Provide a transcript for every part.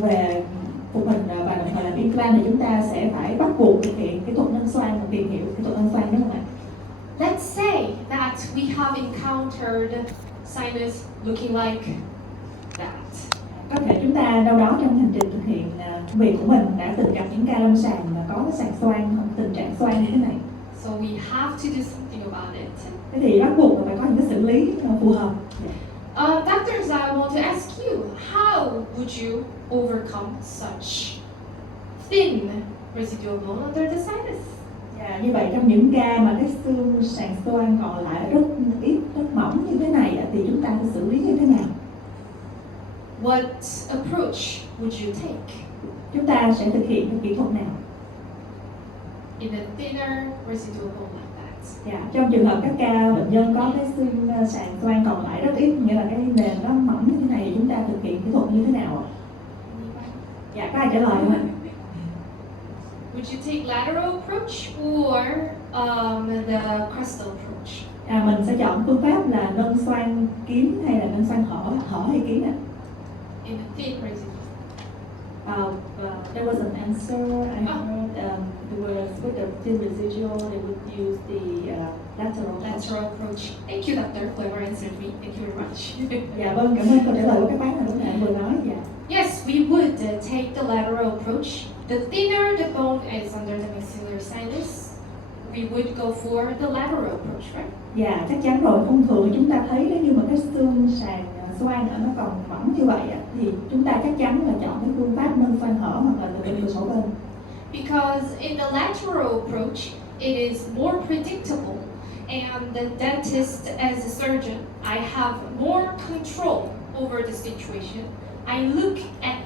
về phục hình và đồng thời làm implant thì chúng ta sẽ phải bắt buộc thực hiện kỹ thuật nâng xoang và tìm hiểu kỹ thuật nâng xoang, đúng không ạ? Let's say that we have encountered sinus looking like that. Có thể chúng ta đâu đó trong hành trình thực hiện công việc của mình đã từng gặp những ca lâm sàng mà có cái sàn xoang, tình trạng xoang như thế này. So we have to do something about it. Thế thì bắt buộc là phải có những cái xử lý phù hợp. Doctors, I want to ask you, how would you overcome such thin residual bone under the sinus? Như vậy trong những ca mà cái xương sàn xoang còn lại rất ít, rất mỏng như thế này thì chúng ta sẽ xử lý như thế nào? What approach would you take? Chúng ta sẽ thực hiện cái kỹ thuật nào? In a thinner residual bone like that. Trong trường hợp các ca bệnh nhân có cái xương sàn xoang còn lại rất ít, nghĩa là cái nền nó mỏng như thế này, chúng ta thực hiện kỹ thuật như thế nào ạ? Có ai trả lời không ạ? Would you take lateral approach or the crestal approach? Mình sẽ chọn phương pháp là nâng xoang kín hay là nâng xoang hở hay kín ạ? In a thin residual. There was an answer I heard. There was with the thin residual, they would use the lateral approach. Thank you, doctor, for whoever answered me. Thank you very much. Vâng, cảm ơn câu trả lời của các bác là lúc nãy vừa nói. Yes, we would take the lateral approach. The thinner the bone is under the maxillary sinus, we would go for the lateral approach, right? Chắc chắn rồi. Thông thường chúng ta thấy nếu như mà cái xương sàn xoang nó còn mỏng như vậy thì chúng ta chắc chắn là chọn cái phương pháp nâng xoang hở hoặc là từ bên cửa sổ bên. Because in the lateral approach, it is more predictable, and the dentist, as a surgeon, I have more control over the situation. I look at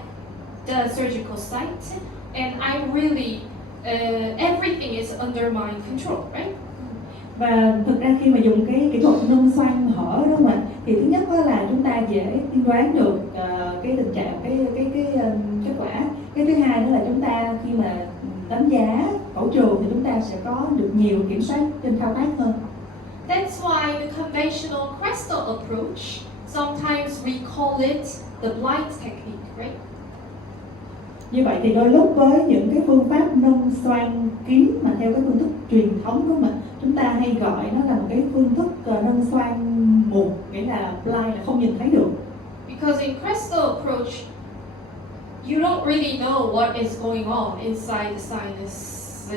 the surgical site, and I really everything is under my control, right? Và thực ra khi mà dùng cái kỹ thuật nâng xoang hở đó mà thì thứ nhất là chúng ta dễ tiên đoán được cái tình trạng cái kết quả. Cái thứ hai nữa là chúng ta khi mà đánh giá phẫu trường thì chúng ta sẽ có được nhiều kiểm soát trên thao tác hơn. That's why the conventional crestal approach, sometimes we call it the blind technique, right? Như vậy thì đôi lúc với những cái phương pháp nâng xoang kín mà theo cái phương thức truyền thống đúng không ạ? Chúng ta hay gọi nó là một cái phương thức nâng xoang mù, nghĩa là blind, là không nhìn thấy được. Because in crestal approach, you don't really know what is going on inside the sinus.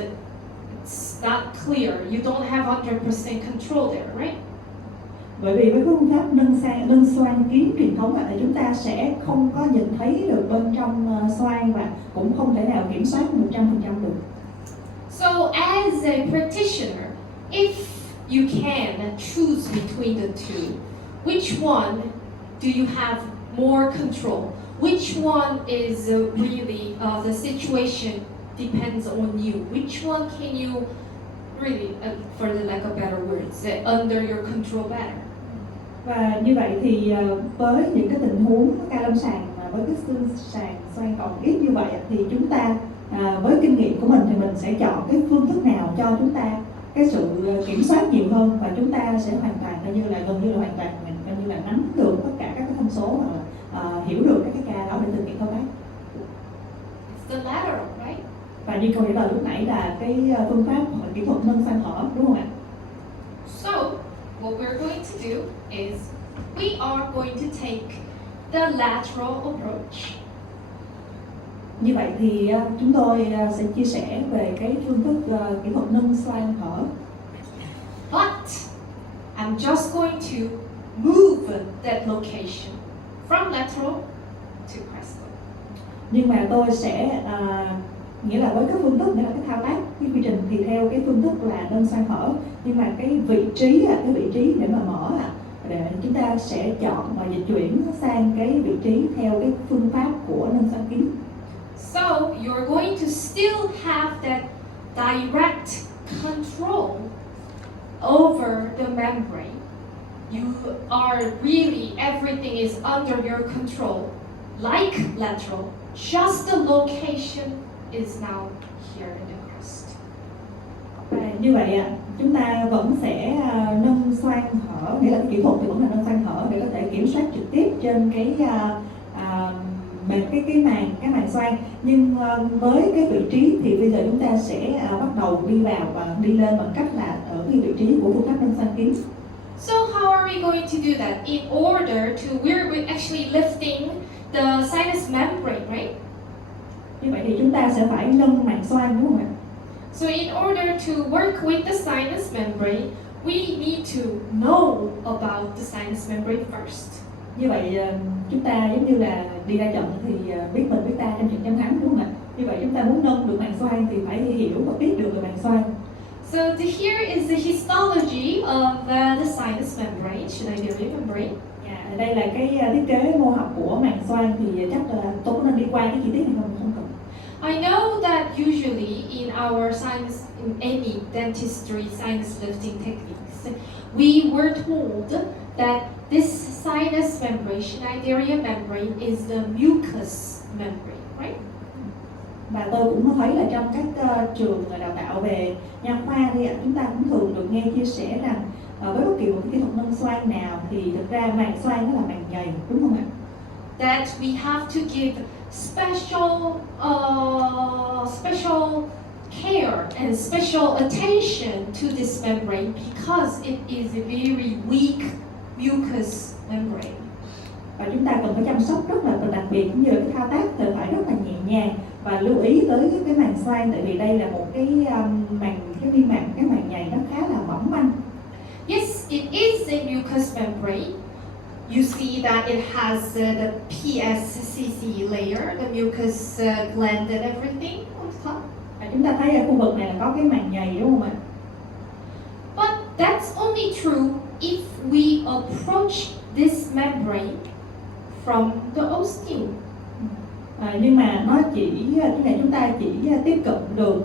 It's not clear. You don't have 100% control there, right? Bởi vì với phương pháp nâng xoang kín truyền thống thì chúng ta sẽ không có nhìn thấy được bên trong xoang và cũng không thể nào kiểm soát 100% được. So as a practitioner, if you can choose between the two, which one do you have more control? Which one is really the situation depends on you? Which one can you really, for the lack of better words, under your control better? Và như vậy thì với những cái tình huống ca lâm sàng mà với cái xương sàn xoang còn ít như vậy thì chúng ta với kinh nghiệm của mình thì mình sẽ chọn cái phương thức nào cho chúng ta cái sự kiểm soát nhiều hơn và chúng ta sẽ hoàn toàn gần như là hoàn toàn mình coi như là nắm được tất cả các cái thông số và hiểu được các cái ca đó để thực hiện thao tác. It's the lateral, right? Và như câu trả lời lúc nãy là cái phương pháp hoặc kỹ thuật nâng xoang hở, đúng không ạ? So what we're going to do is we are going to take the lateral approach. Như vậy thì chúng tôi sẽ chia sẻ về cái phương thức kỹ thuật nâng xoang hở. But I'm just going to move that location from lateral to crestal. Nhưng mà tôi sẽ nghĩa là với cái phương thức, nghĩa là cái thao tác, cái quy trình thì theo cái phương thức là nâng xoang hở, nhưng mà cái vị trí để mà mở để chúng ta sẽ chọn và dịch chuyển sang cái vị trí theo cái phương pháp của nâng xoang kín. So you're going to still have that direct control over the membrane. You are really, everything is under your control, like lateral. Just the location is now here in the crest. Và như vậy chúng ta vẫn sẽ nâng xoang hở, nghĩa là cái kỹ thuật thì vẫn là nâng xoang hở để có thể kiểm soát trực tiếp trên cái cái màng xoang, nhưng với cái vị trí thì bây giờ chúng ta sẽ bắt đầu đi vào và đi lên bằng cách là ở cái vị trí của phương pháp nâng xoang kín. So how are we going to do that? In order to, we're actually lifting the sinus membrane, right? Như vậy thì chúng ta sẽ phải nâng màng xoang, đúng không ạ? So in order to work with the sinus membrane, we need to know about the sinus membrane first. Như vậy chúng ta giống như là đi ra trận thì biết mình biết ta trong trận trăm thắng, đúng không ạ? Như vậy chúng ta muốn nâng được màng xoang thì phải hiểu và biết được màng xoang. So here is the histology of the sinus membrane, synovial membrane. Đây là cái thiết kế mô học của màng xoang, thì chắc là tôi có nên đi qua cái chi tiết này không cần. I know that usually in our sinus, in any dentistry sinus lifting techniques, we were told that this sinus membrane, synovial membrane, is the mucous membrane, right? Và tôi cũng thấy là trong các trường đào tạo về nha khoa thì chúng ta cũng thường được nghe chia sẻ rằng với bất kỳ một cái kỹ thuật nâng xoang nào thì thực ra màng xoang nó là màng nhầy, đúng không ạ? That we have to give special care and special attention to this membrane because it is a very weak mucous membrane. Và chúng ta cần phải chăm sóc rất là đặc biệt, cũng như là cái thao tác phải rất là nhẹ nhàng và lưu ý tới cái màng xoang, tại vì đây là một cái niêm mạc, cái màng nhầy nó khá là mỏng manh. Yes, it is a mucous membrane. You see that it has the PSCC layer, the mucous gland and everything on top. Chúng ta thấy ở khu vực này là có cái màng nhầy, đúng không ạ? But that's only true if we approach this membrane from the ostium. Nhưng mà nó chúng ta chỉ tiếp cận được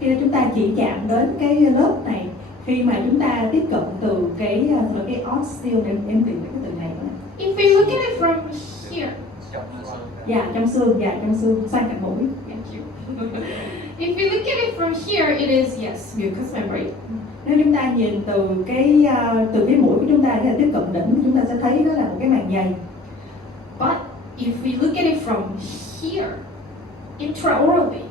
khi chúng ta chỉ chạm đến cái lớp này khi mà chúng ta tiếp cận từ cái ostium, em tìm cái từ này. If we look at it from here. Trong xương sang cạnh mũi. Thank you. If we look at it from here, it is yes, mucous membrane. Nếu chúng ta nhìn từ phía mũi của chúng ta để tiếp cận đỉnh, chúng ta sẽ thấy nó là một cái màng nhầy. But if we look at it from here, intraorally.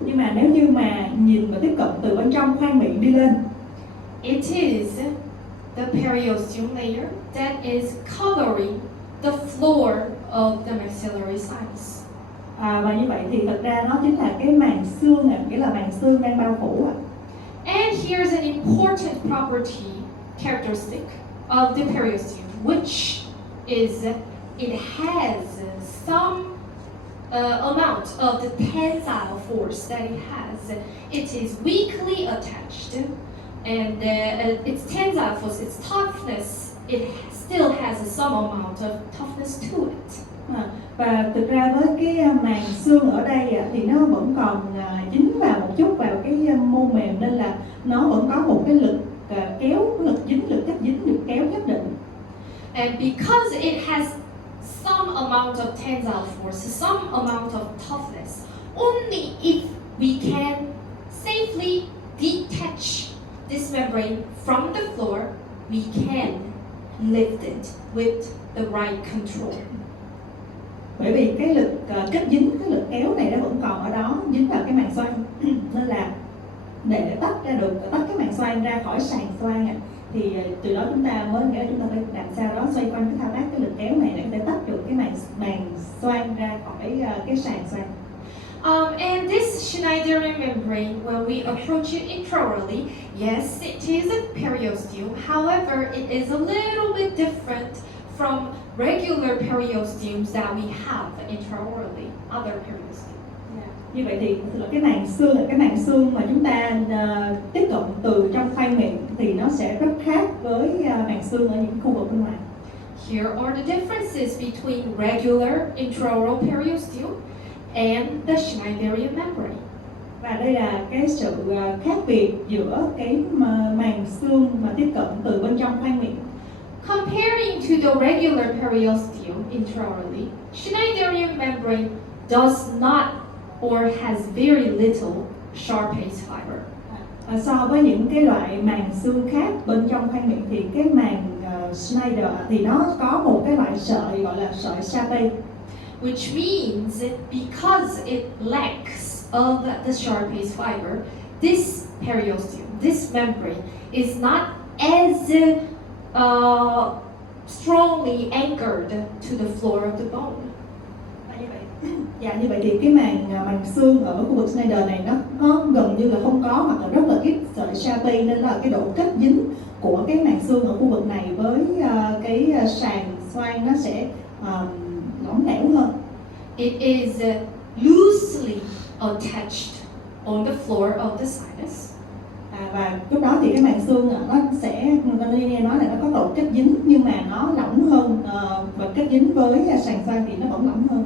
Nhưng mà nếu như mà nhìn và tiếp cận từ bên trong khoang miệng đi lên, it is the periosteum layer that is covering the floor of the maxillary sinus. Và như vậy thì thật ra nó chính là cái màng xương, nghĩa là màng xương đang bao phủ. And here's an important property characteristic of the periosteum, which is it has some amount of the tensile force that it has. It is weakly attached, and its tensile force, its toughness, it still has some amount of toughness to it. Và thực ra với cái màng xương ở đây thì nó vẫn còn dính vào một chút vào cái mô mềm, nên là nó vẫn có một cái lực kéo, lực cách dính, lực kéo nhất định. And because it has some amount of tensile force, some amount of toughness, only if we can safely detach this membrane from the floor, we can lift it with the right control. Bởi vì cái lực kết dính, cái lực kéo này nó vẫn còn ở đó, dính vào cái màng xoang, nên là để tách cái màng xoang ra khỏi sàn xoang thì từ đó chúng ta phải làm sao đó xoay quanh cái thao tác cái lực kéo này để có thể tách được cái màng xoang ra khỏi cái sàn xoang. And this Schneiderlin membrane, when we approach it intraorally, yes, it is a periosteum. However, it is a little bit different from regular periosteums that we have intraorally, other periosteum. Như vậy thì cái màng xương mà chúng ta tiếp cận từ trong khoang miệng thì nó sẽ rất khác với màng xương ở những khu vực bên ngoài. Here are the differences between regular intraoral periosteum and the Schneiderlin membrane. Và đây là cái sự khác biệt giữa cái màng xương mà tiếp cận từ bên trong khoang miệng. Comparing to the regular periosteum intraorally, Schneiderlin membrane does not or has very little sharp-edged fiber. So với những cái loại màng xương khác bên trong khoang miệng thì cái màng Schneider thì nó có một cái loại sợi gọi là sợi Sharpei. which means because it lacks of the Sharpase fiber, this periosteum, this membrane, is not as strongly anchored to the floor of the bone. Như vậy thì cái màng xương ở khu vực Snyder này nó gần như là không có hoặc là rất là ít sợi Sharpase, nên là cái độ kết dính của cái màng xương ở khu vực này với cái sàn xoang nó sẽ lỏng lẻo hơn. It is loosely attached on the floor of the sinus. Và lúc đó thì cái màng xương nó sẽ, người nghe nói là nó có độ kết dính nhưng mà nó lỏng hơn, và kết dính với sàn xoang thì nó vẫn lỏng hơn.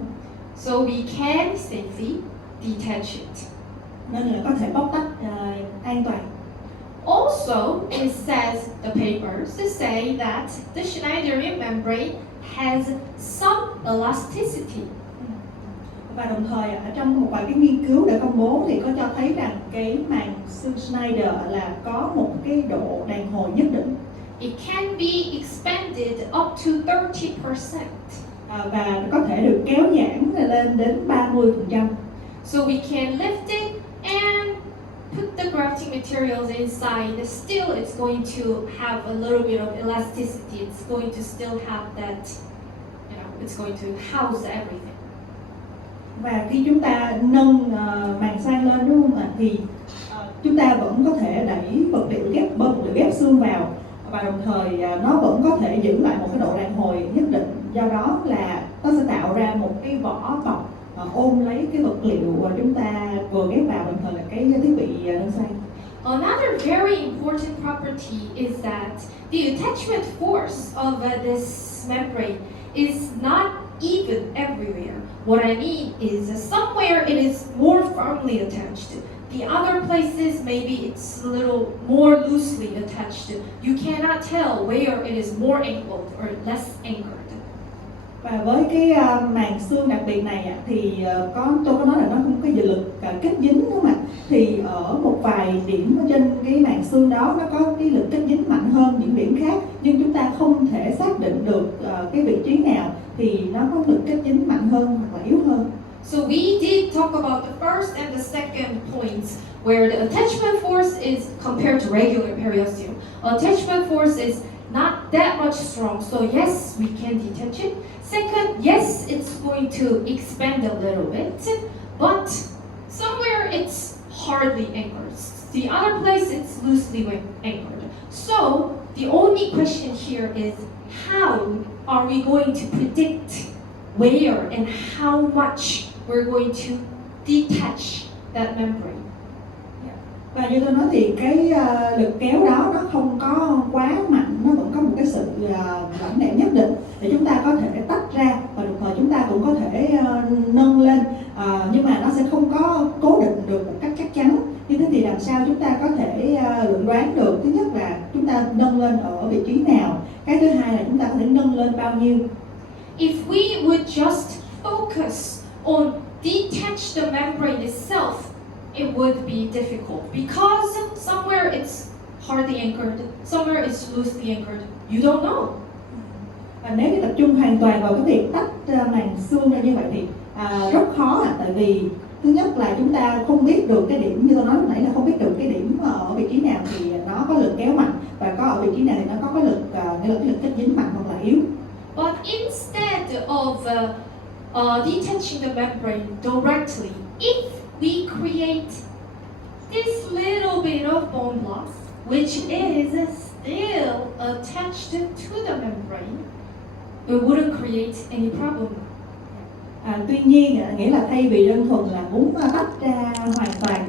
So we can safely detach it. Nên là có thể bóc tách an toàn. Also, it says, the papers say that the Schneiderian membrane has some elasticity. Và đồng thời ở trong một vài cái nghiên cứu đã công bố thì có cho thấy rằng cái màng xương Schneider là có một cái độ đàn hồi nhất định. It can be expanded up to 30%. Và có thể được kéo giãn lên đến 30%. So we can lift it and put the grafting materials inside. Still, it's going to have a little bit of elasticity. It's going to still have that, it's going to house everything. Và khi chúng ta nâng màng xoang lên, đúng không ạ, thì chúng ta vẫn có thể đẩy vật liệu ghép xương vào, và đồng thời nó vẫn có thể giữ lại một cái độ đàn hồi nhất định. Do đó là nó sẽ tạo ra một cái vỏ bọc ôm lấy cái vật liệu chúng ta vừa ghép vào, đồng thời là cái thiết bị nâng xoang. Another very important property is that the attachment force of this membrane is not even everywhere. What I mean is somewhere it is more firmly attached. The other places maybe it's a little more loosely attached. You cannot tell where it is more angled or less anchored. Và với cái màng xương đặc biệt này thì tôi có nói là nó không có lực kết dính, đúng không ạ? Thì ở một vài điểm trên cái màng xương đó nó có cái lực kết dính mạnh hơn những điểm khác, nhưng chúng ta không thể xác định được cái vị trí nào thì nó có lực kết dính mạnh hơn hoặc là yếu hơn. So we did talk about the first and the second points, where the attachment force is compared to regular periosteum. Attachment force is not that much strong, so yes, we can detach it. Second, yes, it's going to expand a little bit, but somewhere it's hardly anchored. The other place it's loosely anchored. So the only question here is, how are we going to predict where and how much we're going to detach that membrane? Và như tôi nói thì cái lực kéo đó nó không có quá mạnh, nó vẫn có một cái sự lỏng lẻo nhất định để chúng ta có thể tách ra, và đồng thời chúng ta cũng có thể nâng lên, nhưng mà nó sẽ không có cố định được một cách chắc chắn. Như thế thì làm sao chúng ta có thể dự đoán được, thứ nhất là chúng ta nâng lên ở vị trí nào, cái thứ hai là chúng ta có thể nâng lên bao nhiêu. If we would just focus on detach the membrane itself, it would be difficult because somewhere it's hardly anchored, somewhere it's loosely anchored. You don't know. Và nếu như tập trung hoàn toàn vào cái việc tách màng xương ra như vậy thì rất khó, tại vì thứ nhất là chúng ta không biết được cái điểm, như tôi nói lúc nãy là không biết được cái điểm ở vị trí nào thì nó có lực kéo mạnh, và có ở vị trí nào thì nó có lực nghĩa là cái lực kết dính mạnh hoặc là yếu. But instead of detaching the membrane directly, if we create this little bit of bone block, which is still attached to the membrane, it wouldn't create any problem. Tuy nhiên, nghĩa là thay vì đơn thuần là muốn tách ra hoàn toàn,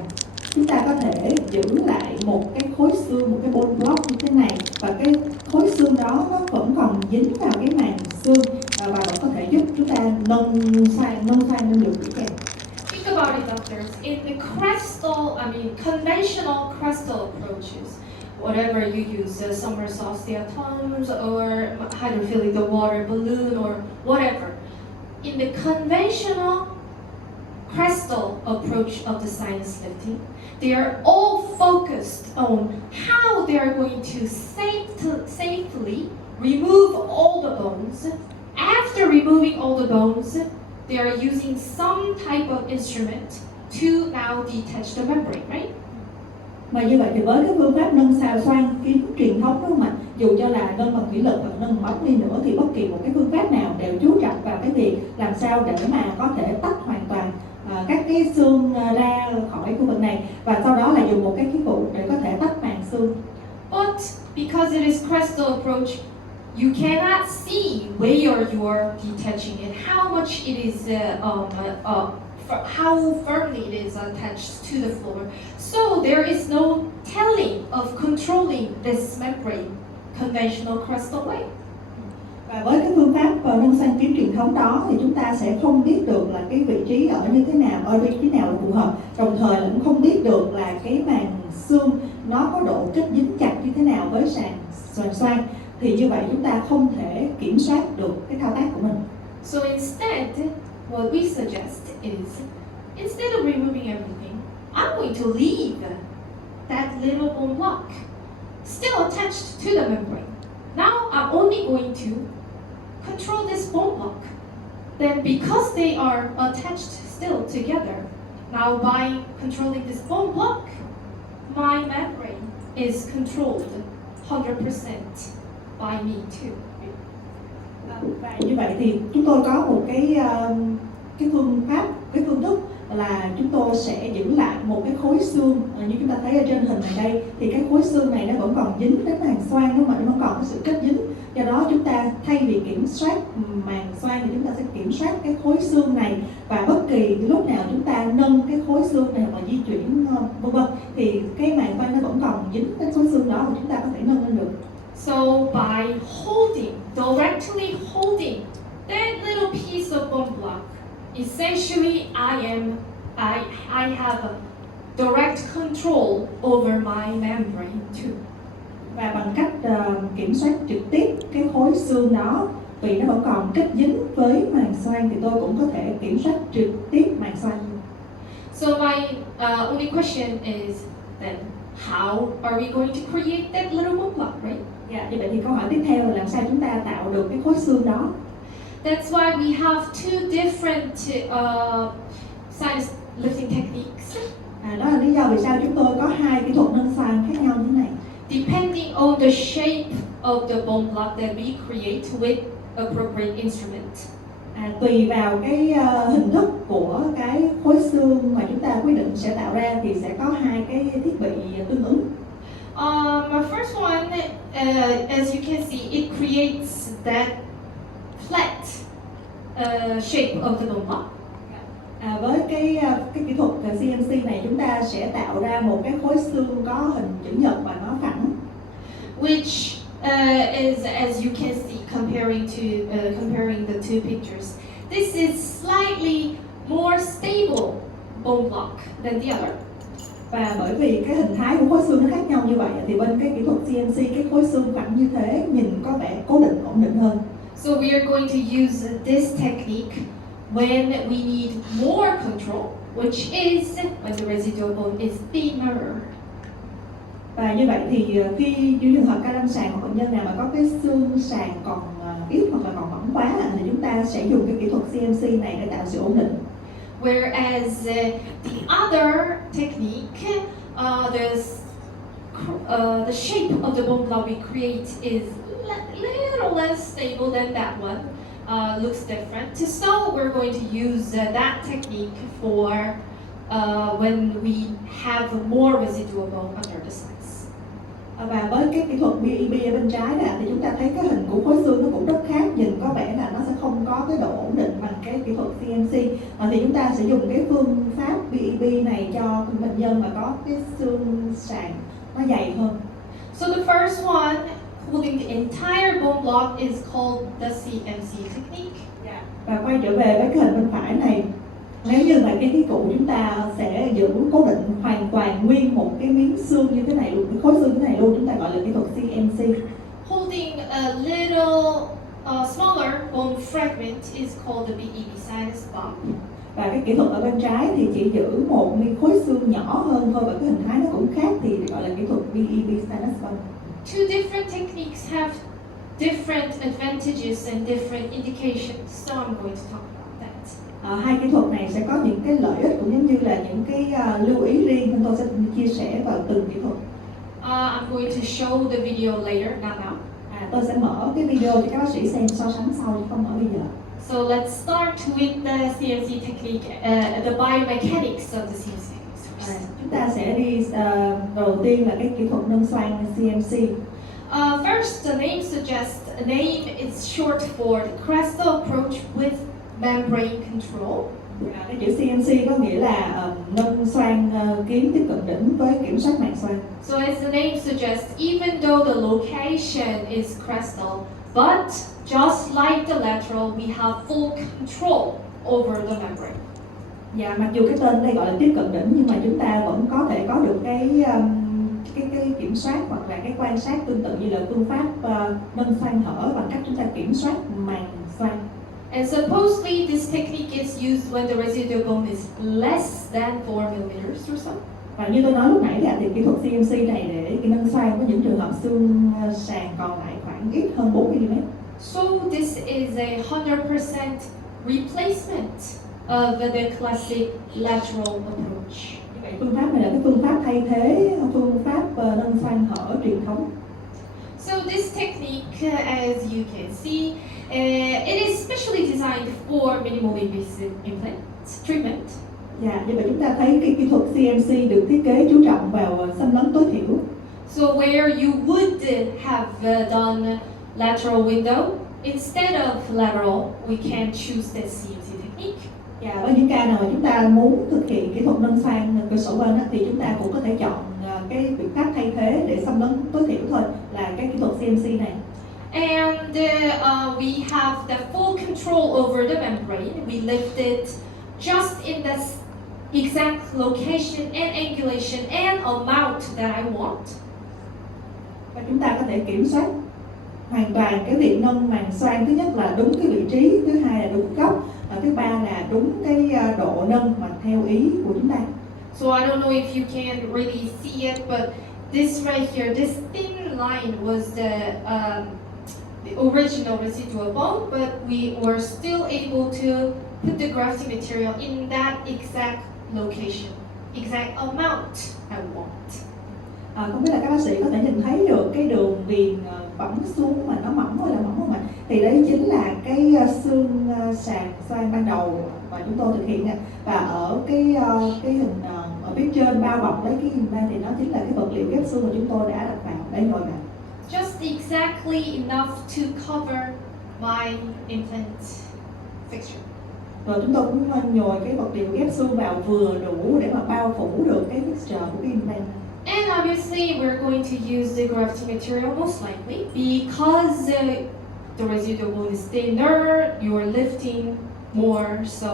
chúng ta có thể giữ lại một cái khối xương, một cái bone block như thế này, và cái khối xương đó nó vẫn còn dính vào cái màng xương, và vẫn có thể giúp chúng ta nâng xoang lên được dễ dàng. Think about it, doctors. In the conventional crestal approaches, whatever you use, somersault diatoms or hydrophilic the water balloon or whatever. In the conventional crestal approach of the sinus lifting, they are all focused on how they are going to safely remove all the bones. After removing all the bones, they are using some type of instrument to now detach the membrane, right? Và như vậy thì với cái phương pháp nâng xào xoang kín truyền thống, đúng không ạ? Dù cho là nâng bằng thủy lực hoặc nâng bằng ống đi nữa thì bất kỳ một cái phương pháp nào đều chú trọng vào cái việc làm sao để mà có thể tách hoàn toàn các cái xương ra khỏi khu vực này, và sau đó là dùng một cái khí cụ để có thể tách màng xương. But because it is crystal approach, you cannot see where you are detaching and how much it is, how firmly it is attached to the floor. So there is no telling of controlling this membrane conventional crystal way. Và với cái phương pháp nâng xoang kín truyền thống đó thì chúng ta sẽ không biết được là cái vị trí ở như thế nào, ở vị trí nào là phù hợp, đồng thời là cũng không biết được là cái màng xương nó có độ kết dính chặt như thế nào với sàn xoang. Thì như vậy chúng ta không thể kiểm soát được cái thao tác của mình. So instead, what we suggest is, instead of removing everything, I'm going to leave that little bone block still attached to the membrane. Now I'm only going to control this bone block. Then because they are attached still together, now by controlling this bone block, my membrane is controlled 100% by me too. Và như vậy thì chúng tôi có một cái phương pháp, cái phương thức là chúng tôi sẽ giữ lại một cái khối xương, như chúng ta thấy ở trên hình này đây, thì cái khối xương này nó vẫn còn dính đến màng xoang, đúng không ạ? Nó vẫn còn có sự kết dính. Do đó chúng ta thay vì kiểm soát màng xoang thì chúng ta sẽ kiểm soát cái khối xương này, và bất kỳ lúc nào chúng ta nâng cái khối xương này hoặc là di chuyển vân vân thì cái màng xoang nó vẫn còn dính đến khối xương đó và chúng ta có thể nâng lên được. So by directly holding that little piece of bone block, essentially I have a direct control over my membrane too. Và bằng cách kiểm soát trực tiếp cái khối xương đó, vì nó vẫn còn kết dính với màng xoang, thì tôi cũng có thể kiểm soát trực tiếp màng xoang. So my only question is then, how are we going to create that little bone block, right? Dạ, như vậy thì câu hỏi tiếp theo là làm sao chúng ta tạo được cái khối xương đó? That's why we have two different sinus lifting techniques. Đó là lý do vì sao chúng tôi có hai kỹ thuật nâng xoang khác nhau như thế này. Depending on the shape of the bone block that we create with appropriate instrument. Tùy vào cái hình thức của cái khối xương mà chúng ta quyết định sẽ tạo ra thì sẽ có hai cái thiết bị tương ứng. My first one, as you can see, it creates that flat shape of the bone block. Với cái kỹ thuật CNC này, chúng ta sẽ tạo ra một cái khối xương có hình chữ nhật và nó phẳng. Which is, as you can see, comparing the two pictures, this is slightly more stable bone block than the other. Và bởi vì cái hình thái của khối xương nó khác nhau như vậy thì bên cái kỹ thuật CNC, cái khối xương phẳng như thế nhìn có vẻ cố định, ổn định hơn. So we are going to use this technique when we need more control, which is when the residual bone is thinner. Và như vậy thì khi trường hợp ca lâm sàng hoặc bệnh nhân nào mà có cái xương sàn còn ít hoặc là còn mỏng quá thì chúng ta sẽ dùng cái kỹ thuật CNC này để tạo sự ổn định. Whereas the other technique, the shape of the bone block we create is little less stable than that one. Looks different. So we're going to use that technique for when we have more residual bone under the sides. Và với cái kỹ thuật BEB ở bên trái này thì chúng ta thấy cái hình của khối xương nó cũng rất khác, nhìn có vẻ là nó sẽ không có cái độ ổn định bằng cái kỹ thuật CNC. Thì chúng ta sẽ dùng cái phương pháp BEB này cho bệnh nhân mà có cái xương sàn nó dày hơn. So the first one, holding the entire bone block, is called the CMC technique. Và quay trở về với cái hình bên phải này, nếu như mà cái khí cụ chúng ta sẽ giữ cố định hoàn toàn nguyên một cái miếng xương như thế này luôn, cái khối xương như thế này luôn, chúng ta gọi là kỹ thuật CNC. Holding a little smaller bone fragment is called the BEB sinus bump. Và cái kỹ thuật ở bên trái thì chỉ giữ một miếng khối xương nhỏ hơn thôi và cái hình thái nó cũng khác thì gọi là kỹ thuật BEB sinus bump. Two different techniques have different advantages and different indications, so I'm going to talk about that. Hai kỹ thuật này sẽ có những cái lợi ích cũng giống như là những cái lưu ý riêng, nên tôi sẽ chia sẻ vào từng kỹ thuật. I'm going to show the video later, not now. Tôi sẽ mở cái video cho các bác sĩ xem so sánh sau chứ không mở bây giờ. So let's start with the CNC technique, the biomechanics of the CNC techniques. Chúng ta sẽ đi đầu tiên là cái kỹ thuật nâng xoang CNC. First, the name suggests a name is short for the Crestal approach with membrane control. Cái chữ CNC có nghĩa là nâng xoang kiếm tiếp cận đỉnh với kiểm soát màng xoang. So as the name suggests, even though the location is crestal, but just like the lateral, we have full control over the membrane. Và mặc dù cái tên đây gọi là tiếp cận đỉnh, nhưng mà chúng ta vẫn có thể có được cái kiểm soát hoặc là cái quan sát tương tự như là phương pháp nâng xoang hở bằng cách chúng ta kiểm soát màng xoang. And supposedly this technique is used when the residual bone is less than 4 millimeters or so. Và như tôi nói lúc nãy thì kỹ thuật CNC này để nâng xoang với những trường hợp xương sàn còn lại khoảng ít hơn 4 mm. So this is a 100% replacement of the classic lateral approach. Như vậy phương pháp này là cái phương pháp thay thế phương pháp nâng xoang hở truyền thống. So this technique, as you can see, it is specially designed for minimally invasive implant treatment. Dạ, như vậy chúng ta thấy cái kỹ thuật CNC được thiết kế chú trọng vào xâm lấn tối thiểu. So where you would have done lateral window, instead of lateral, we can choose the CNC technique. Và với những ca nào mà chúng ta muốn thực hiện kỹ thuật nâng xoang cơ sổ bên thì chúng ta cũng có thể chọn cái biện pháp thay thế để xâm lấn tối thiểu thôi, là cái kỹ thuật CNC này. And we have the full control over the membrane. We lift it just in the exact location and angulation and amount that I want. Và chúng ta có thể kiểm soát hoàn toàn cái việc nâng màng xoang. Thứ nhất là đúng cái vị trí, thứ hai là đúng góc, thứ ba là đúng cái độ nâng mà theo ý của chúng ta. So I don't know if you can really see it, but this right here, this thin line was the original residual bone, but we were still able to put the grafting material in that exact location, exact amount I want. Không biết là các bác sĩ có thể nhìn thấy được cái đường viền võng xuống mà nó mỏng hay là mỏng không ạ? Thì đấy chính là cái xương sàn xoang ban đầu mà chúng tôi thực hiện, và ở cái hình ở phía trên bao bọc lấy cái implant thì nó chính là cái vật liệu ghép xương mà chúng tôi đã đặt vào đây rồi nè. Just exactly enough to cover my implant fixture. Rồi chúng tôi cũng nhồi cái vật liệu ghép xương vào vừa đủ để mà bao phủ được cái fixture của cái implant. And obviously we're going to use the grafting material most likely because the residual bone is thinner, you're lifting more, so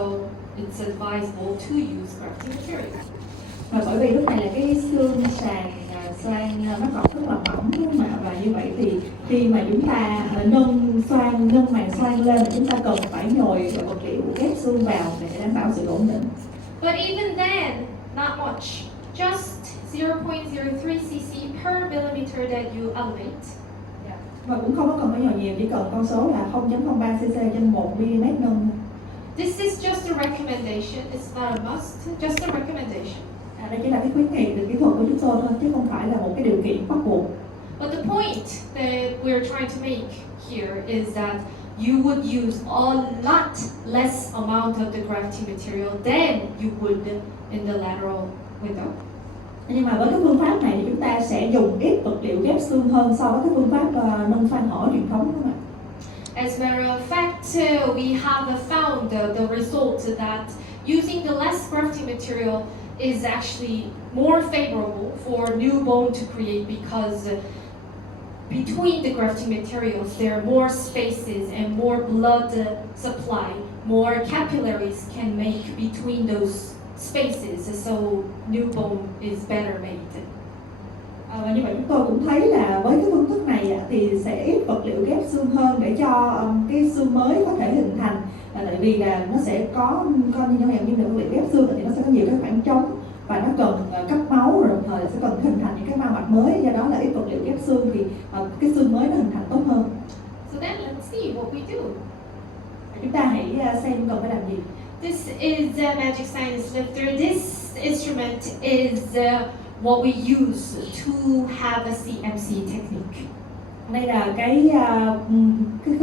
it's advisable to use grafting material. Và bởi vì lúc này là cái xương sàn xoang nó còn rất là mỏng đúng không ạ? Và như vậy thì khi mà chúng ta nâng màng xoang lên thì chúng ta cần phải nhồi vật liệu ghép xương vào để đảm bảo sự ổn định. But even then, not much. Just 0.03 cc per millimeter that you elevate. Và cũng không có cần phải nhồi nhiều, chỉ cần con số là 0.03 cc trên 1 mm nâng. This is just a recommendation. It's not a must. Just a recommendation. Đây chỉ là cái khuyến nghị từ kỹ thuật của chúng tôi thôi, chứ không phải là một cái điều kiện bắt buộc. But the point that we're trying to make here is that you would use a lot less amount of the grafting material than you would in the lateral window. Nhưng mà với cái phương pháp này thì chúng ta sẽ dùng ít vật liệu ghép xương hơn so với cái phương pháp nâng xoang hở truyền thống, đúng không ạ? As a matter of fact, we have found the result that using the less grafting material is actually more favorable for new bone to create because between the grafting materials there are more spaces and more blood supply, more capillaries can make between those spaces, so new bone is better made. Và như vậy chúng tôi cũng thấy là với cái phương thức này thì sẽ ít vật liệu ghép xương hơn để cho cái xương mới có thể hình thành. Tại vì là nó sẽ có con như nhau như vật liệu ghép xương thì nó sẽ có nhiều cái khoảng trống và nó cần cấp máu, rồi đồng thời sẽ cần hình thành những cái mao mạch mới, do đó là ít vật liệu ghép xương thì cái xương mới nó hình thành tốt hơn. So then let's see what we do. Chúng ta hãy xem cần phải làm gì. This is a magic science lifter. This instrument is what we use to have a CMC technique. Đây là cái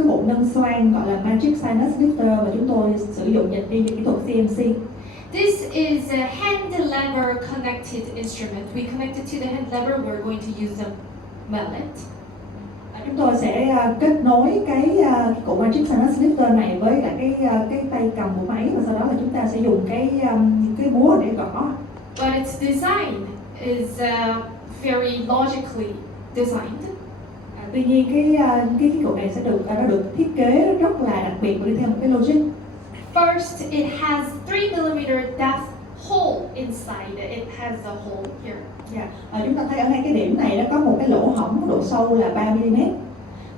bộ nâng xoang gọi là Magic Sinus Lifter mà chúng tôi sử dụng dành riêng cho kỹ thuật CNC. This is a hand lever connected instrument. We connect it to the hand lever. We're going to use the mallet. Chúng tôi sẽ kết nối cái cụ Magic Sinus Lifter này với lại cái tay cầm của máy, và sau đó là chúng ta sẽ dùng cái búa để gõ. But its design is very logically designed. Tuy nhiên cái cụ này sẽ được thiết kế rất là đặc biệt và đi theo một cái logic. First, it has 3mm depth hole inside. It has a hole here. Chúng ta thấy ở ngay cái điểm này nó có một cái lỗ hổng độ sâu là 3mm.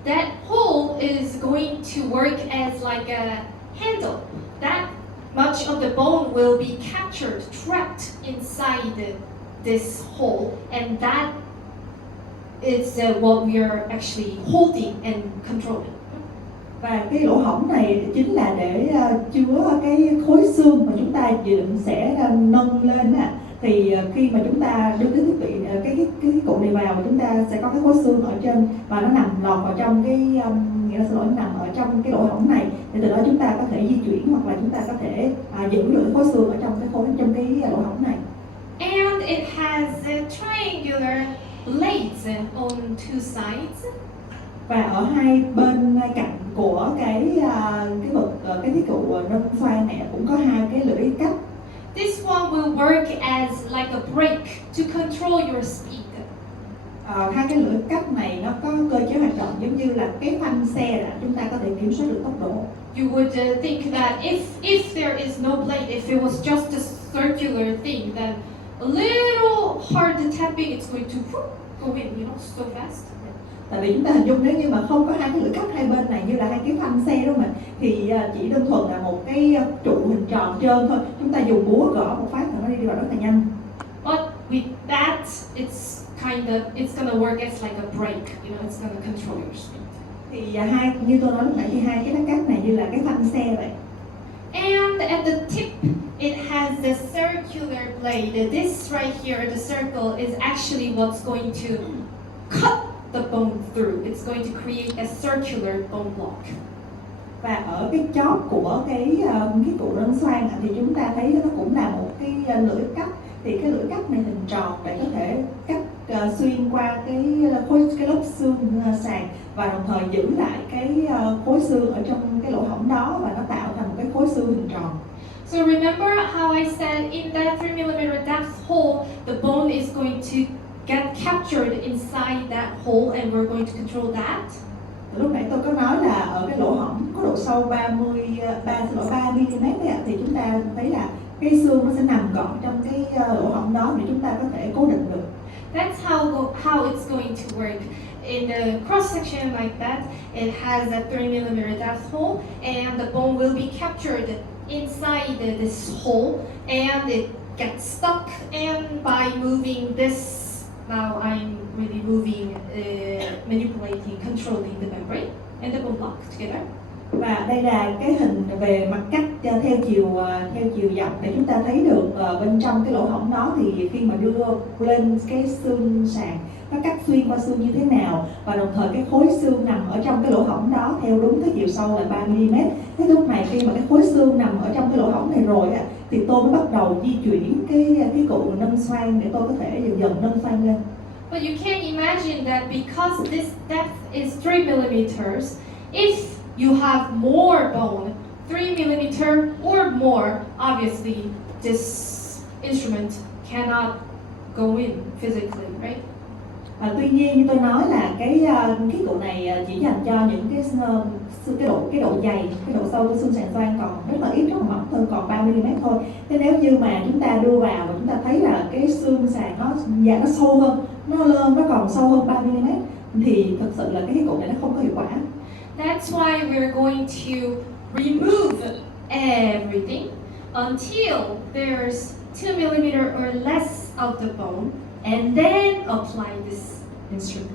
That hole is going to work as like a handle. That much of the bone will be captured, trapped inside this hole, and that is what we are actually holding and controlling. Và cái lỗ hổng này chính là để chứa cái khối xương mà chúng ta dự định sẽ nâng lên á. Thì khi mà chúng ta đưa cái thiết bị cái cụ này vào, chúng ta sẽ có cái khối xương ở trên và nó nằm lọt vào trong nó nằm ở trong cái lỗ hổng này. Thì từ đó chúng ta có thể di chuyển hoặc là chúng ta có thể giữ được khối xương ở trong cái lỗ hổng này. And it has triangular blades on two sides. Và ở hai bên cạnh của cái thiết cụ nâng xoang này cũng có hai cái lưỡi cắt. This one will work as like a brake to control your speed. Hai cái lưỡi cắt này nó có cơ chế hoạt động giống như là cái phanh xe là chúng ta có thể kiểm soát được tốc độ. You would think that if there is no blade, if it was just a circular thing, then a little hard tapping, it's going to go in, so fast. Tại vì chúng ta hình dung nếu như mà không có hai cái lưỡi cắt hai bên này như là hai cái phanh xe đúng không ạ? Thì chỉ đơn thuần là một cái trụ hình tròn trơn thôi. Chúng ta dùng búa gõ một phát là nó đi vào rất là nhanh. But with that, it's gonna work as like a brake. It's gonna control your speed. Thì như tôi nói lúc nãy thì hai cái cắt này như là cái phanh xe vậy. And at the tip, it has the circular blade. This right here, the circle, is actually what's going to cut the bone through. It's going to create a circular bone block. Và ở cái chóp của cái cụ nâng xoang thì chúng ta thấy nó cũng là một cái lưỡi cắt. Thì cái lưỡi cắt này hình tròn để có thể cắt xuyên qua cái lớp xương sàn và đồng thời giữ lại cái khối xương ở trong cái lỗ hổng đó và nó tạo thành một cái khối xương hình tròn. So remember how I said in that 3mm depth hole, the bone is going to get captured inside that hole and we're going to control that. Lúc nãy tôi có nói là ở cái lỗ hổng có độ sâu 3mm thì chúng ta thấy là cái xương nó sẽ nằm gọn trong cái lỗ hổng đó để chúng ta có thể cố định được. That's how it's going to work. In the cross section like that, it has a 3mm depth hole and the bone will be captured inside this hole and it gets stuck, and by moving this, now I'm really moving, manipulating, controlling the membrane and the bone block together. Và đây là cái hình về mặt cắt theo chiều dọc để chúng ta thấy được bên trong cái lỗ hổng đó thì khi mà đưa lên cái xương sàn nó cắt xuyên qua xương như thế nào, và đồng thời cái khối xương nằm ở trong cái lỗ hổng đó theo đúng cái chiều sâu là 3mm. Thế lúc này khi mà cái khối xương nằm ở trong cái lỗ hổng này rồi thì tôi mới bắt đầu di chuyển cái cụ nâng xoang để tôi có thể dần dần nâng xoang lên. But you can imagine that because this depth is 3mm, if you have more bone, 3mm or more, obviously this instrument cannot go in physically, right? Tuy nhiên như tôi nói là cái cụ này chỉ dành cho những cái độ dày, cái độ sâu của xương sàn xoang còn rất là ít, rất là mỏng thôi, còn 3mm thôi. Thế nếu như mà chúng ta đưa vào và chúng ta thấy là cái xương sàn nó sâu hơn, nó còn sâu hơn 3mm thì thực sự là cái cụ này nó không có hiệu quả. That's why we're going to remove everything until there's 2mm or less of the bone, and then apply this instrument.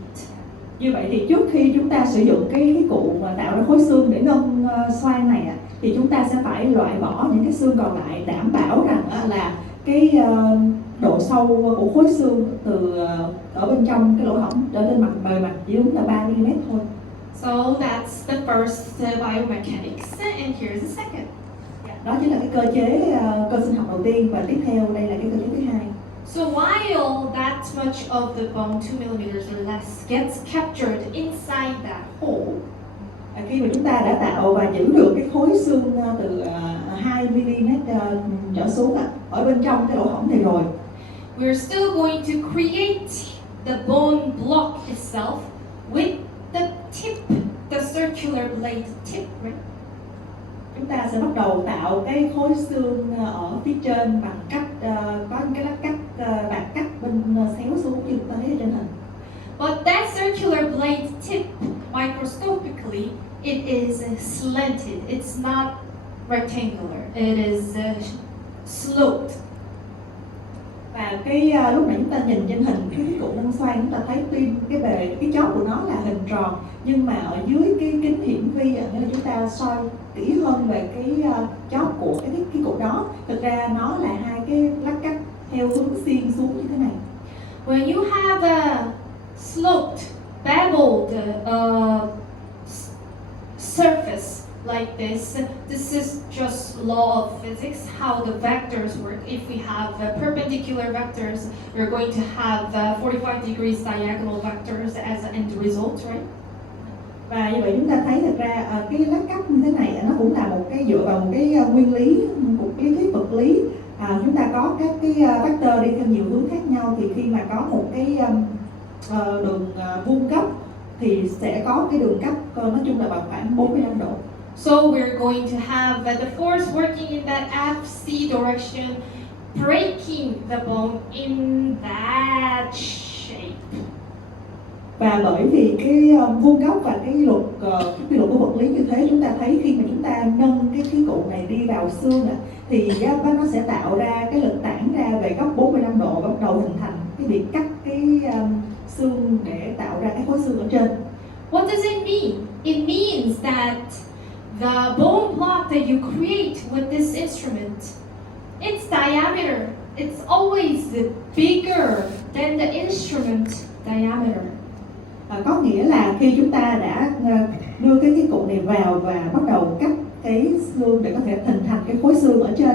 Như vậy thì trước khi chúng ta sử dụng cái cụ mà tạo ra khối xương để nâng xoang này thì chúng ta sẽ phải loại bỏ những cái xương còn lại, đảm bảo rằng là cái độ sâu của khối xương từ ở bên trong cái lỗ hổng trở lên mặt bề mặt chỉ đúng là 3 mm thôi. So that's the first biomechanics, and here's the second. Đó chính là cái cơ chế cơ sinh học đầu tiên, và tiếp theo đây là cái cơ chế thứ hai. So while that much of the bone, 2 millimeters or less, gets captured inside that hole, Khi mà chúng ta đã tạo và giữ được cái khối xương từ 2 mm trở xuống ở bên trong cái lỗ hổng này rồi, we're still going to create the bone block itself with the tip, the circular blade tip, right? chúng ta sẽ bắt đầu tạo cái khối xương ở phía trên bằng cách có những cái lát cắt bạc cắt bên xéo xuống như chúng ta thấy ở trên hình. But that circular blade tip, microscopically, it is slanted. It's not rectangular. It is sloped. Và cái lúc nãy chúng ta nhìn trên hình cái cụ nâng xoang, chúng ta thấy tuy cái chóp của nó là hình tròn, nhưng mà ở dưới cái kính hiển vi, nghĩa là chúng ta soi kỹ hơn về cái chóp của cái cụ đó, thực ra nó là hai cái lát cắt theo hướng xiên xuống như thế này. When you have a sloped, beveled surface like this is just law of physics, how the vectors work. If we have perpendicular vectors, we're going to have 45 degrees diagonal vectors as an end result, right? Và như vậy chúng ta thấy thực ra cái lát cắt như thế này nó cũng là một cái dựa vào một cái nguyên lý, một lý thuyết vật lý. Chúng ta có các cái vector đi theo nhiều hướng khác nhau, thì khi mà có một cái đường vuông góc thì sẽ có cái đường cắt nói chung là vào khoảng 45 độ. So we're going to have the force working in that FC direction, breaking the bone in that shape. Và bởi vì cái vuông góc và cái luật của vật lý như thế, chúng ta thấy khi mà chúng ta nâng cái khí cụ này đi vào xương thì nó sẽ tạo ra cái lực tản ra về góc 45 độ, bắt đầu hình thành cái việc cắt cái xương để tạo ra cái khối xương ở trên. What does it mean? It means that the bone block that you create with this instrument, its diameter, it's always bigger than the instrument diameter. Có nghĩa là khi chúng ta đã đưa cái cụ này vào và bắt đầu cắt cái xương để có thể hình thành cái khối xương ở trên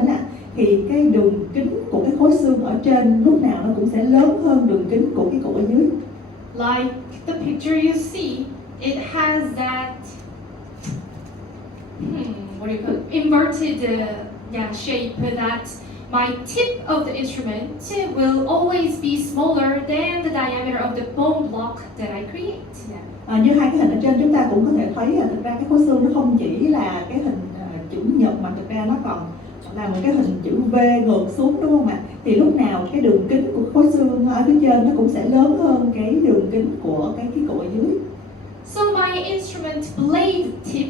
thì cái đường kính của cái khối xương ở trên lúc nào nó cũng sẽ lớn hơn đường kính của cái cụ ở dưới. Like the picture you see, it has that what do you call it? Inverted shape that my tip of the instrument will always be smaller than the diameter of the bone block that I create. Như hai cái hình ở trên chúng ta cũng có thể thấy là thực ra cái khối xương nó không chỉ là cái hình chữ nhật, mà thực ra nó còn là một cái hình chữ V ngược xuống, đúng không ạ? Thì lúc nào cái đường kính của khối xương ở phía trên nó cũng sẽ lớn hơn cái đường kính của cái cụ ở dưới. So my instrument blade tip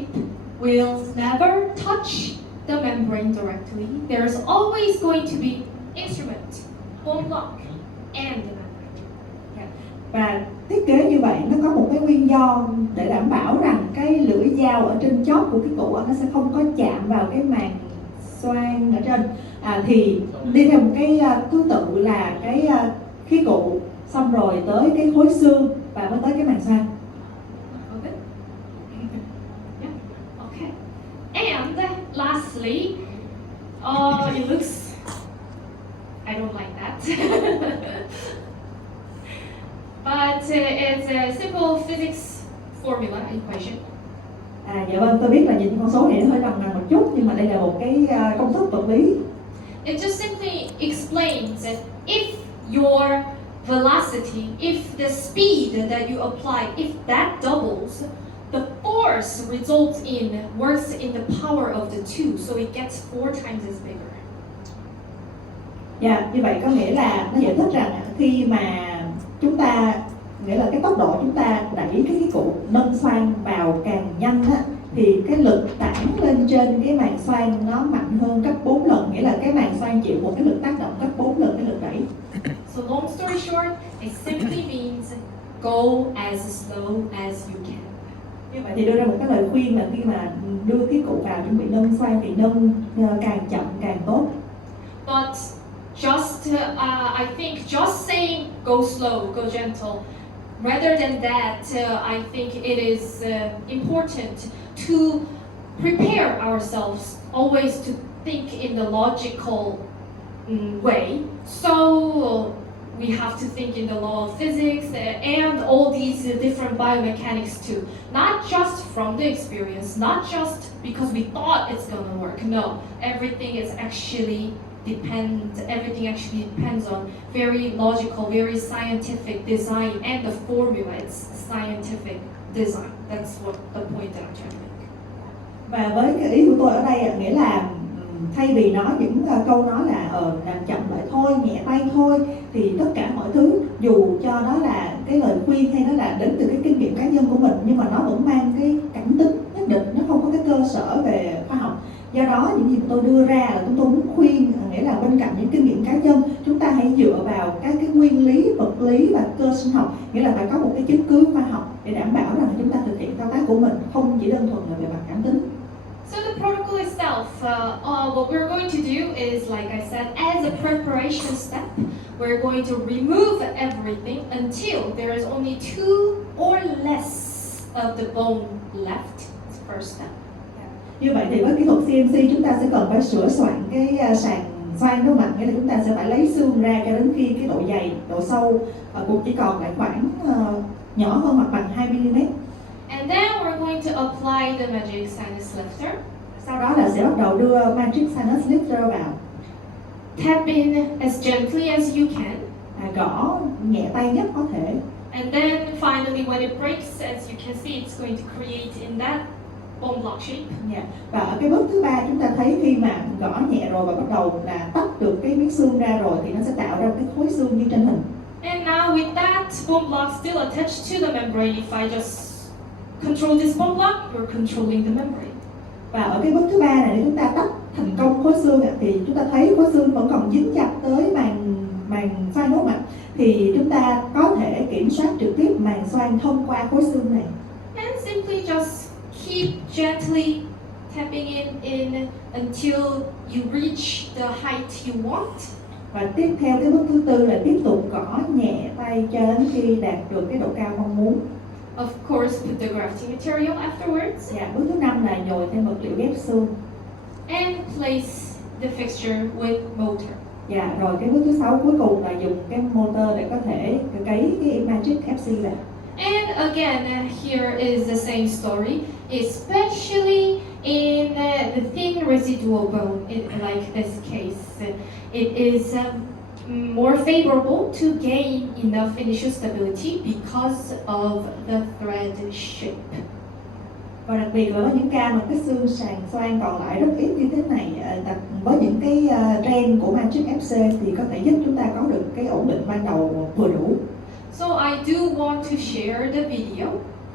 will never touch the membrane directly. There's always going to be instrument, bone block, and the membrane. Và thiết kế như vậy nó có một cái nguyên do để đảm bảo rằng cái lưỡi dao ở trên chóp của cái cụ nó sẽ không có chạm vào cái màng xoang ở trên. Thì đi theo một cái thứ tự là cái khí cụ, xong rồi tới cái khối xương và mới tới cái màng xoang. Okay. Yeah. Okay. And lastly, it looks, I don't like that. But it's a simple physics formula equation. Dạ vâng, tôi biết là nhìn con số này nó hơi lằng một chút, nhưng mà đây là một cái công thức vật lý. It just simply explains that if your velocity, if the speed that you apply, if that doubles, the force results in works in the power of the two, so it gets 4 times as bigger. Dạ, như vậy có nghĩa là nó giải thích rằng khi mà chúng ta, nghĩa là cái tốc độ chúng ta đẩy cái cụ nâng xoang vào càng nhanh thì cái lực tản lên trên cái màng xoang nó mạnh hơn gấp 4 lần, nghĩa là cái màng xoang chịu một cái lực tác động gấp 4 lần cái lực đẩy. So long story short, it simply means go as slow as you can. Như vậy thì đưa ra một cái lời khuyên là khi mà đưa cái cụ vào chuẩn bị nâng xoang thì nâng càng chậm càng tốt. But I think just saying go slow, go gentle, rather than that, I think it is important to prepare ourselves always to think in the logical way. So we have to think in the law of physics and all these different biomechanics too. Not just from the experience, not just because we thought it's gonna work. No, everything actually depends on very logical, very scientific design, and the formula, it's scientific design. That's what the point that I'm trying to make. Và với cái ý của tôi ở đây nghĩa là thay vì nói những câu nói là làm chậm lại thôi, nhẹ tay thôi, thì tất cả mọi thứ dù cho đó là cái lời khuyên hay nó là đến từ cái kinh nghiệm cá nhân của mình, nhưng mà nó vẫn mang cái cảm tính nhất định, nó không có cái cơ sở về khoa học. Do đó những gì mà tôi đưa ra là tôi muốn khuyên, nghĩa là bên cạnh những kinh nghiệm cá nhân, chúng ta hãy dựa vào các cái nguyên lý, vật lý và cơ sinh học, nghĩa là phải có một cái chứng cứ khoa học để đảm bảo rằng chúng ta thực hiện thao tác của mình không chỉ đơn thuần là về mặt cảm tính. So the protocol itself, what we're going to do is, like I said, as a preparation step, we're going to remove everything until there is only 2 or less of the bone left. It's the first step. Như vậy thì với kỹ thuật CNC chúng ta sẽ cần phải sửa soạn cái sàn xoang đúng không ạ? Nghĩa là chúng ta sẽ phải lấy xương ra cho đến khi cái độ dày, độ sâu cũng chỉ còn lại khoảng nhỏ hơn hoặc bằng 2 mm. And then we're going to apply the magic sinus lifter. Sau đó là sẽ bắt đầu đưa magic sinus lifter vào. Tap in as gently as you can. Gõ nhẹ tay nhất có thể. And then finally when it breaks, as you can see, it's going to create in that bone block shape. Và ở cái bước thứ ba chúng ta thấy khi mà gõ nhẹ rồi và bắt đầu là tách được cái miếng xương ra rồi thì nó sẽ tạo ra cái khối xương như trên hình. And now with that bone block still attached to the membrane, if I just control this bone block, you're controlling the membrane. Và ở cái bước thứ ba này nếu chúng ta tách thành công khối xương thì chúng ta thấy khối xương vẫn còn dính chặt tới màng xoang đúng không ạ? Thì chúng ta có thể kiểm soát trực tiếp màng xoang thông qua khối xương này. And simply just keep gently tapping in until you reach the height you want. Và tiếp theo cái bước thứ tư là tiếp tục gõ nhẹ tay cho đến khi đạt được cái độ cao mong muốn. Of course, put the grafting material afterwards. Bước thứ 5 là nhồi thêm vật liệu ghép xương. And place the fixture with motor. Rồi cái bước thứ 6 cuối cùng là dùng cái motor để có thể cấy cái magic FC vào. And again, here is the same story, especially in the thin residual bone, like this case. It is more favorable to gain enough initial stability because of the thread shape. Và đặc biệt là với những ca mà cái xương sàn xoang còn lại rất ít như thế này, với những cái gen của Magic FC thì có thể giúp chúng ta có được cái ổn định ban đầu vừa đủ. So I do want to share the video.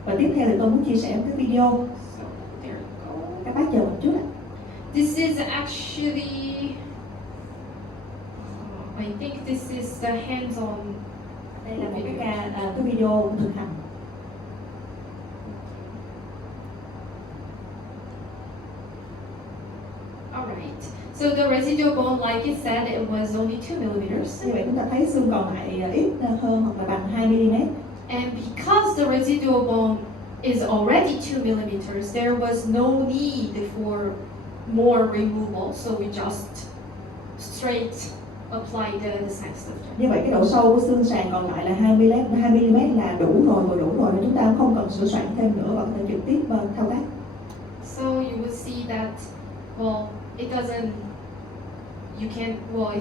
Và tiếp theo thì tôi muốn chia sẻ cái video. So there you go. Các bác chờ một chút ạ. This is actually, I think this is the hands-on. Đây là một cái video thực hành. Alright, so the residual bone, like it said, it was only 2 millimeters. Như vậy chúng ta thấy xương còn lại ít hơn hoặc là bằng 2 mm. And because the residual bone is already 2 millimeters, there was no need for more removal, so we just straight apply the sinus lifter. Như vậy cái độ sâu của xương sàn còn lại là 2 mm là đủ rồi, vừa đủ rồi, chúng ta không cần sửa soạn thêm nữa và có thể trực tiếp thao tác. So you will see that, well, it doesn't, it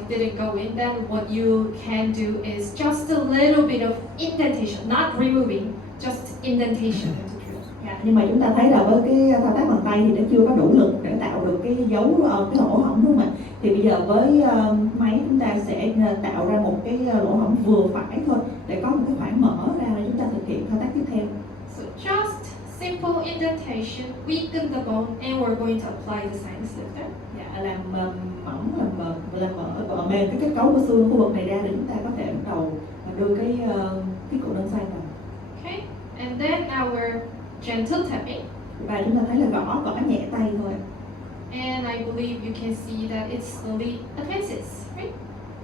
didn't go in. Then what you can do is just a little bit of indentation, not removing, just indentation. Nhưng mà chúng ta thấy là với cái thao tác bằng tay thì nó chưa có đủ lực để tạo được cái dấu cái lỗ hổng đúng không ạ? Thì bây giờ với máy chúng ta sẽ tạo ra một cái lỗ hổng vừa phải thôi để có một cái khoảng mở ra để chúng ta thực hiện thao tác tiếp theo. So just simple indentation, weaken the bone, and we're going to apply the sinus lifter. Làm mỏng, làm mở mềm cái kết cấu của xương khu vực này ra để chúng ta có thể bắt đầu đưa cái cổ nâng xoang vào. Okay, and then our gentle tapping. và chúng ta thấy là gõ nhẹ tay thôi. And I believe you can see that it slowly advances, right?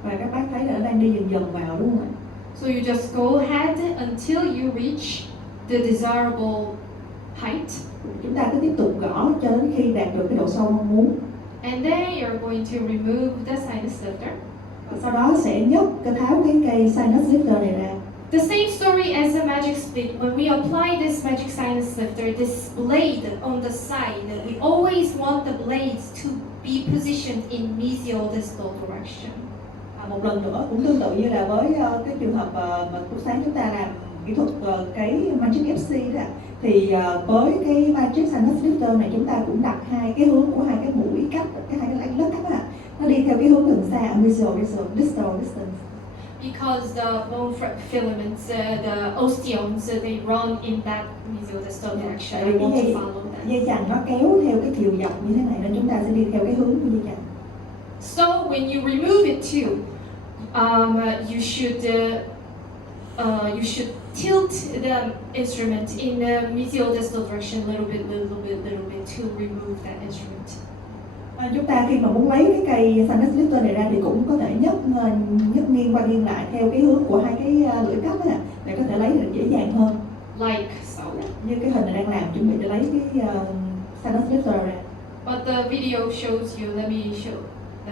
Và các bác thấy là nó đang đi dần dần vào, đúng không ạ? So you just go ahead until you reach the desirable height. Chúng ta cứ tiếp tục gõ cho đến khi đạt được cái độ sâu mong muốn. And then you're going to remove the sinus lifter. Và sau đó sẽ nhấc cái tháo cái cây sinus lifter này ra. The same story as the magic split. When we apply this magic sinus lifter, this blade on the side, we always want the blades to be positioned in mesial distal direction. Một lần nữa cũng tương tự như là với cái trường hợp mà lúc sáng chúng ta làm kỹ thuật cái magic FC đó, thì với cái magic sinus lifter này chúng ta cũng đặt hai cái hướng của hai cái mũi cắt, hai cái lát cắt nó đi theo cái hướng gần xa, mesial distal distance. Because the bone filaments, the osteomes, they run in that mesial distal direction. I want to follow that. Dây chằng nó kéo theo cái chiều dọc như thế này nên chúng ta sẽ đi theo cái hướng của dây chằng. So when you remove it too, you should tilt the instrument in the mesial distal direction a little bit to remove that instrument. Chúng ta khi mà muốn lấy cái cây sinus lifter này ra thì cũng có thể nhấc nghiêng qua nghiêng lại theo cái hướng của hai cái lưỡi cắt đó, để có thể lấy được dễ dàng hơn. Like so. Như cái hình này đang làm chuẩn bị để lấy cái sinus lifter ra. But the video shows you. Let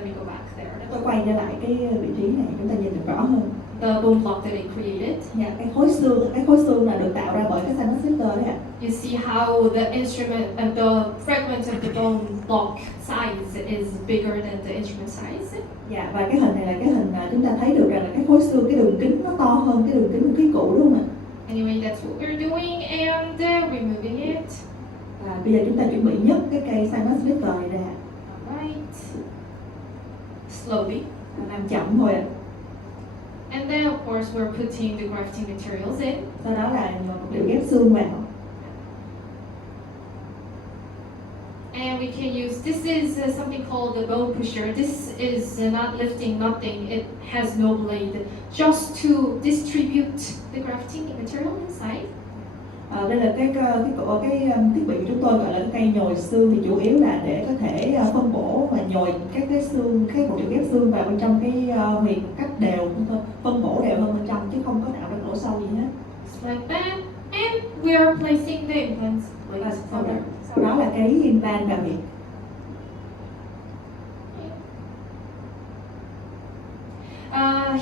me go back there. Tôi quay trở lại cái vị trí này, chúng ta nhìn được rõ hơn. The bone block that I created. Cái khối xương là được tạo ra bởi cái sinus lifter đấy ạ. You see how the instrument and the fragment of the bone block size is bigger than the instrument size. Và cái hình này là cái hình mà chúng ta thấy được rằng là cái khối xương, cái đường kính nó to hơn cái đường kính của khí cụ, đúng không ạ? Anyway, that's what we're doing and removing it. Và bây giờ chúng ta chuẩn bị nhấc cái cây sinus lifter này ra. Alright. Slowly. Làm chậm thôi ạ. And then of course we're putting the grafting materials in. Sau đó là nhồi vật liệu ghép xương vào. And we can use, this is something called the bone pusher. This is not lifting nothing. It has no blade. Just to distribute the grafting material inside. Đây là cái thiết bị chúng tôi gọi là cái cây nhồi xương, thì chủ yếu là để có thể phân bổ và nhồi các cái xương, cái vật liệu ghép xương vào bên trong cái huyệt một cách đều, phân bổ đều hơn bên trong chứ không có tạo ra lỗ sâu gì hết. Just like that, and we are placing the implants. Sau đó là cái implant vào huyệt.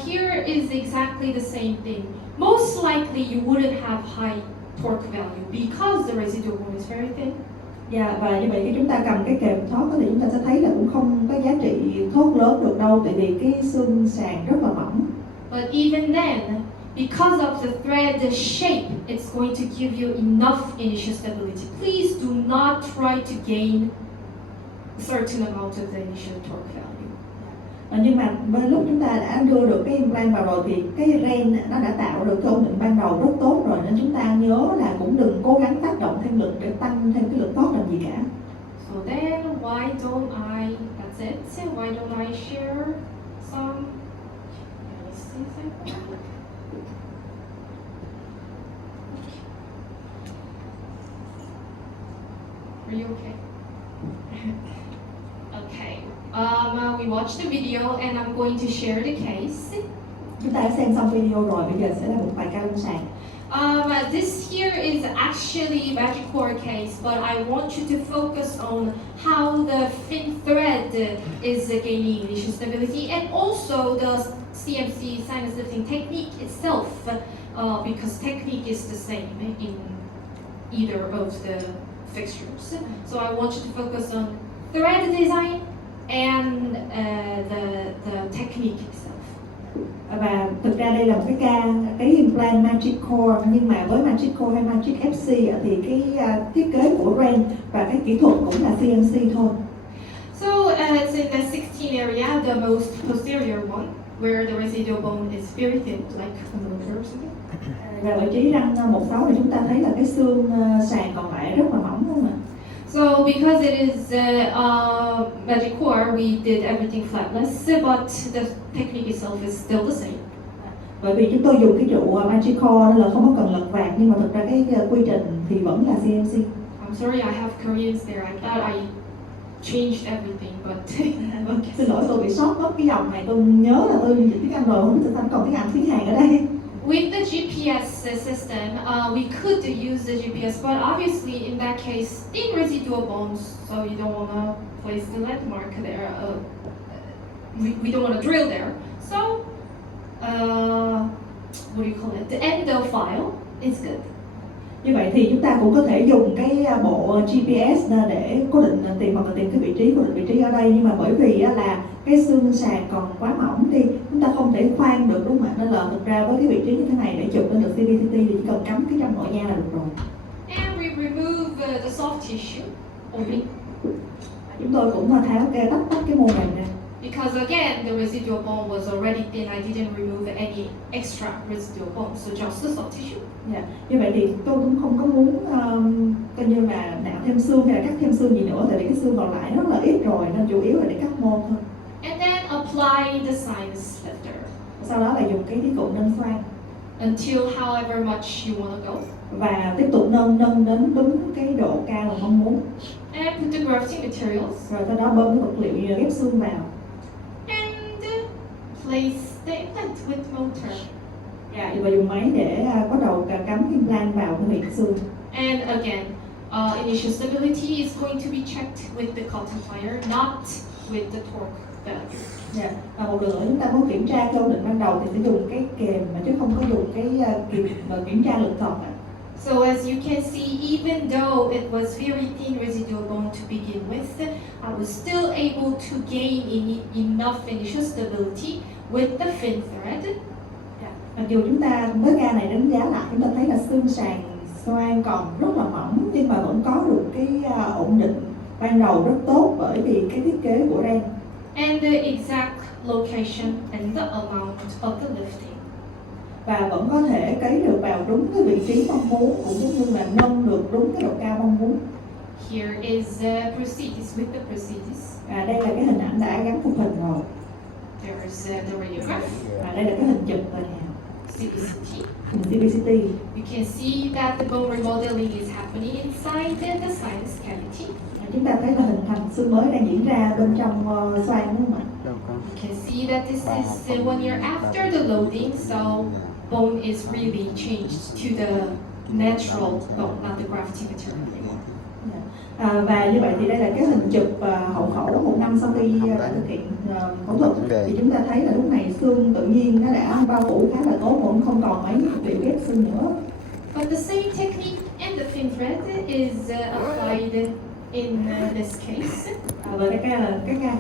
Here is exactly the same thing. Most likely you wouldn't have high torque value because the residual bone is very thin. Và như vậy khi chúng ta cầm cái kềm thoát thì chúng ta sẽ thấy là cũng không có giá trị thoát lớn được đâu, tại vì cái xương sàn rất là mỏng. But even then, because of the thread shape, it's going to give you enough initial stability. Please do not try to gain a certain amount of the initial torque value. Nhưng mà lúc chúng ta đã đưa được cái implant vào rồi thì cái ren nó đã tạo được cái ổn định ban đầu rất tốt rồi, nên chúng ta nhớ là cũng đừng cố gắng tác động thêm lực để tăng thêm cái lực thoát làm gì cả. So then why don't I, that's it, so why don't I share some, are you okay? Okay. We watched the video and I'm going to share the case. Chúng ta đã xem xong video rồi, bây giờ sẽ là một vài ca lâm sàng. This here is actually magic core case, but I want you to focus on how the thin thread is gaining initial stability, and also the CMC sinus lifting technique itself, because technique is the same in either of the fixtures. So I want you to focus on thread design and the technique itself. Và thực ra đây là một cái implant Magic Core, nhưng mà với Magic Core hay Magic FC thì cái thiết kế của ren và cái kỹ thuật cũng là CNC thôi. So it's in the 16 area, the most posterior one, where the residual bone is very thin, like a motor or something. Và vị trí răng 16 này chúng ta thấy là cái xương sàn còn lại rất là mỏng, đúng không ạ? So because it is magic core, we did everything flatless, but the technique itself is still the same. Bởi vì chúng tôi dùng cái trụ Magical nên là không có cần lật vạt, nhưng mà thực ra cái quy trình thì vẫn là CNC. I'm sorry, I have Koreans there. I thought I changed everything, but okay. Xin lỗi, tôi bị sót mất cái dòng này, tôi nhớ là tôi dịch tiếng Anh rồi, không biết tại sao còn tiếng Anh tiếng Hàn ở đây. With the GPS system, we could use the GPS, but obviously in that case, thin residual bones, so you don't want to place the landmark there. We don't want to drill there. So, what do you call it? The endo file is good. Như vậy thì chúng ta cũng có thể dùng cái bộ GPS để cố định tìm hoặc là tìm cái vị trí, cố định vị trí ở đây, nhưng mà bởi vì là cái xương sàn còn quá mỏng thì chúng ta không thể khoan được, đúng không ạ? Nên là thực ra với cái vị trí như thế này để chụp lên được CBCT thì chỉ cần cắm cái trong nội nha là được rồi. And we remove the soft tissue only. Chúng tôi cũng tháo tách cái mô mềm ra. Because again, the residual bone was already thin. I didn't remove any extra residual bone, so just the soft tissue. Yeah. Như vậy thì tôi cũng không có muốn coi như là nạo thêm xương hay là cắt thêm xương gì nữa, tại vì cái xương còn lại rất là ít rồi, nên chủ yếu là để cắt mô thôi. And then apply the sinus lifter. Sau đó là dùng cái thí cụ nâng xoang Until however much you want to go. và tiếp tục nâng đến đúng cái độ cao mà mong muốn. And put the grafting materials. Rồi sau đó bơm cái vật liệu như ghép xương vào. And place the implant with motor. Và dùng máy để bắt đầu cắm implant vào cái huyệt xương. And again, initial stability is going to be checked with the cotton plier, not with the torque gun. Và một lần nữa chúng ta muốn kiểm tra cái ổn định ban đầu thì sẽ dùng cái kềm mà chứ không có dùng cái kiểm tra lực thật. So as you can see, even though it was very thin residual bone to begin with, I was still able to gain enough initial stability with the fin thread. Mặc dù chúng ta với ca này đánh giá lại, chúng ta thấy là xương sàn xoang còn rất là mỏng nhưng mà vẫn có được cái ổn định ban đầu rất tốt bởi vì cái thiết kế của ren. And the exact location and the amount of the lifting. Và vẫn có thể cấy được vào đúng cái vị trí mong muốn, cũng giống như là nâng được đúng cái độ cao mong muốn. Here is the prosthesis with the prosthesis. Đây là cái hình ảnh đã gắn phục hình rồi. There's the radiograph. Đây là cái hình chụp rồi nè. CBCT. CBCT. You can see that the bone remodeling is happening inside the sinus cavity. Chúng ta thấy là hình thành xương mới đang diễn ra bên trong xoang, đúng không ạ? You can see that this is 1 year after the loading, so bone is really changed to the natural bone, not the grafting material anymore. Và như vậy thì đây là cái hình chụp hậu phẫu 1 năm sau khi đã thực hiện phẫu thuật. Thì chúng ta thấy là lúc này xương tự nhiên nó đã bao phủ khá là tốt, cũng không còn mấy vật liệu ghép xương nữa. But the same technique and the fin thread is applied in this case. Và cái ca là cái ca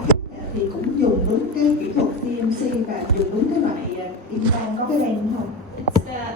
thì cũng dùng đúng cái kỹ thuật CNC và dùng đúng cái loại implant có cái ren không?